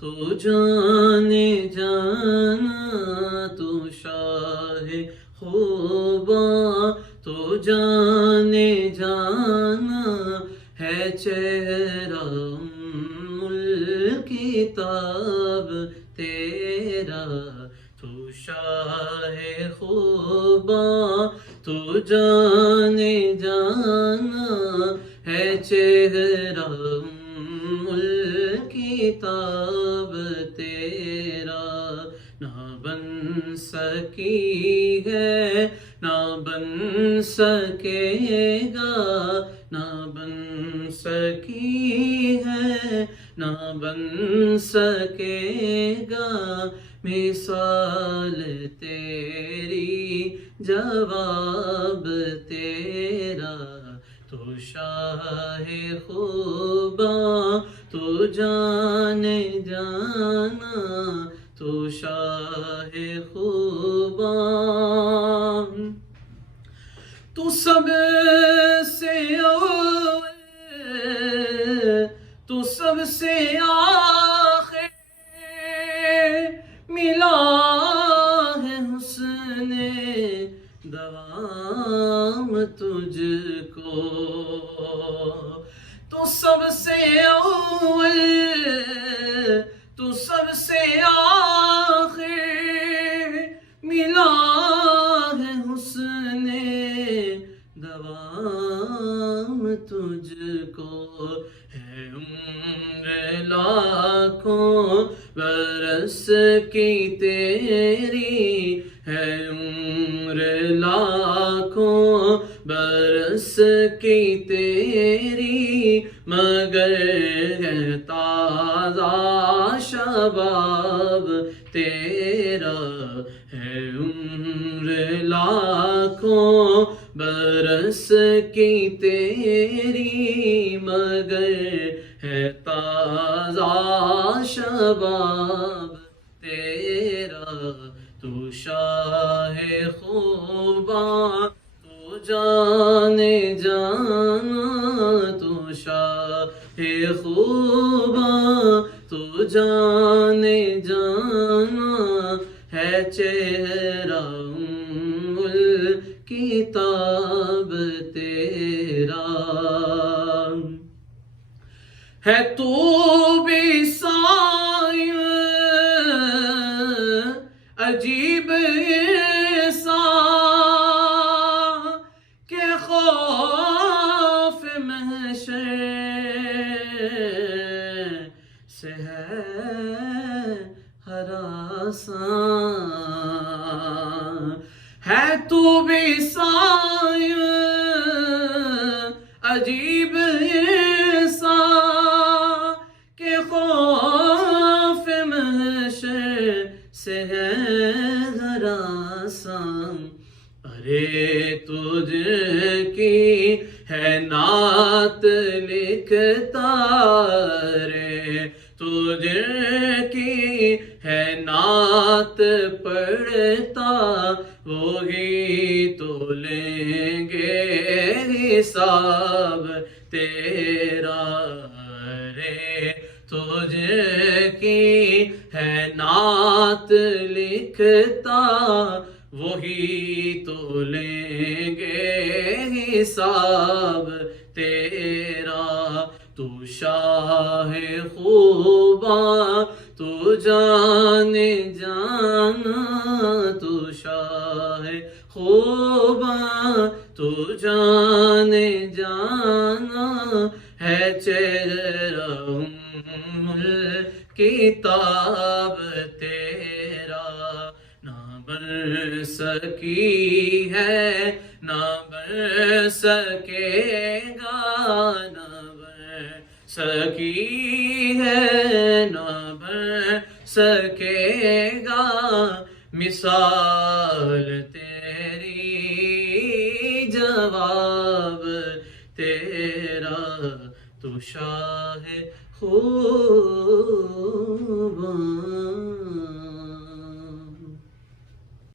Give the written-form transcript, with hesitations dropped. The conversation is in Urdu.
تو جانے جانا تو شاہ خوباں، تو جانے جانا ہے چہرہ الکتاب تیرا، تو شاہ خوباں، تو جانے جانا ہے چہرہ الکتاب تیرا، نہ بن سکی ہے نہ بن سکے گا، نہ بن سکی ہے نہ بن سکے گا مثال تیری جواب تیرا، تو شاہ خوباں، تو جانے جانا تو شاہ خوباں، تو سب سے اول تو سب سے آخر ملا ہے حسن دوام تجھ کو، تو سب سے اول تو سب سے آخر ملا ہے حسن دوام تجھ کو، ہے عمر لاکھوں برس کی تیری، ہے عمر لاکھوں برس کی تیری، مگر ہے تازہ شباب تیرا، ہے عمر لاکھوں برس کی تیری، مگر ہے تازہ شباب تیرا، تو شاہ خوباں، تو جانے جانا تو شاہ خوباں، تو جانے جانا ہے چہرہ الکتاب تیرا، ہے تو بھی سائے عجیب سا کہ خوف محشر سے ہے ہراساں، ہے تو بھی سایہ عجیب سا کہ خوف محشر سے ہے ہراساں، ارے تجھ کی ہے نعت لکھتا رے، تجھ کی ہے نعت پڑھتا، وہی تو لیں گے حساب تیرا، رے تجھ کی ہے نعت لکھتا، وہی تو لیں گے حساب تیرا، تو شاہ خوباں، تو جانے جانا تو شاہ خوباں، تو جانے جانا ہے چہرہ الکتاب تیرا، نہ بن سکی ہے نہ بن سکے گا، نہ بن سکی ہے نہ بن سکے گا مثال تیری جواب تیرا، تو شاہ خوباں۔